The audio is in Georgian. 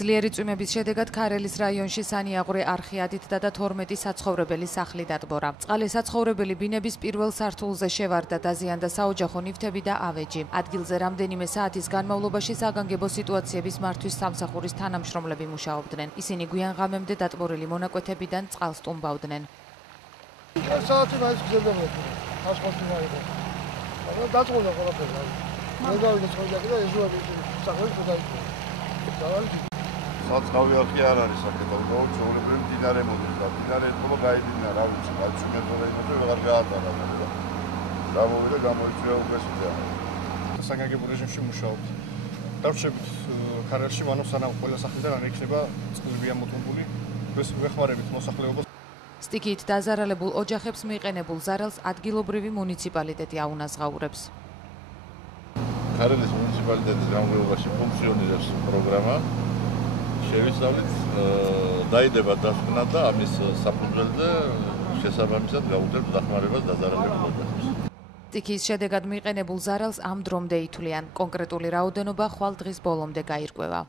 ძლიერი წვიმების შედეგად ქარელის რაიონში სანიაღვრე არხი ადიდდა და 12 საცხოვრებელი სახლი დატბორა. წყალი საცხოვრებელი ბინების პირველ სართულზე შევარდა, დაზიანდა საოჯახო ნივთები და ავეჯი. ადგილზე რამდენიმე საათის განმავლობაში საგანგებო სიტუაციების მართვის სამსახურის თანამშრომლები მუშაობდნენ. ისინი გვიან ღამემდე დატბორილი მონაკვეთებიდან წყალს ტუმბავდნენ. საათი მაინც გზებდა ასფალტი მაინც. დაწყვეტა ყველაფერი. მე გავიდა ცხოვრება და ეჟუები სახელი გადაიწყო. საწყავი არხი არ არის საკეთო, უბრალოდ მდინარე მოდის და მდინარე ეთქობა გაიდინა, რა ვიცი, გაჩვენებოდა იმათო ვეღარ გაატარა. გამოვიდა, გამოიწვია უგესია. საგანგებო რეჟიმში მუშაობთ. დავრჩებით ქარელში, მანამ სანამ ყველა სახლიდან არ იქნება წყლები ამოტუმბული, ვეხმარებით მოსახლეობას. სტიქიით დაზარალებულ ოჯახებს მიყენებულ ზარალს ადგილობრივი მუნიციპალიტეტი აუნაზღაურებს. ქარელის მუნიციპალიტეტის განმავლობაში ფუნქციონირებს პროგრამა. შევისწავლით, დაიდება დასკვნა და ამის საფუძველზე შესაბამისად გავუდებთ დახმარებას დაზარალებულ ოჯახებს. სტიქიის შედეგად მიყენებულ ზარალს ამ დრომდე ითვლიან. კონკრეტული რაოდენობა ხვალ დღის ბოლომდე გაირკვევა.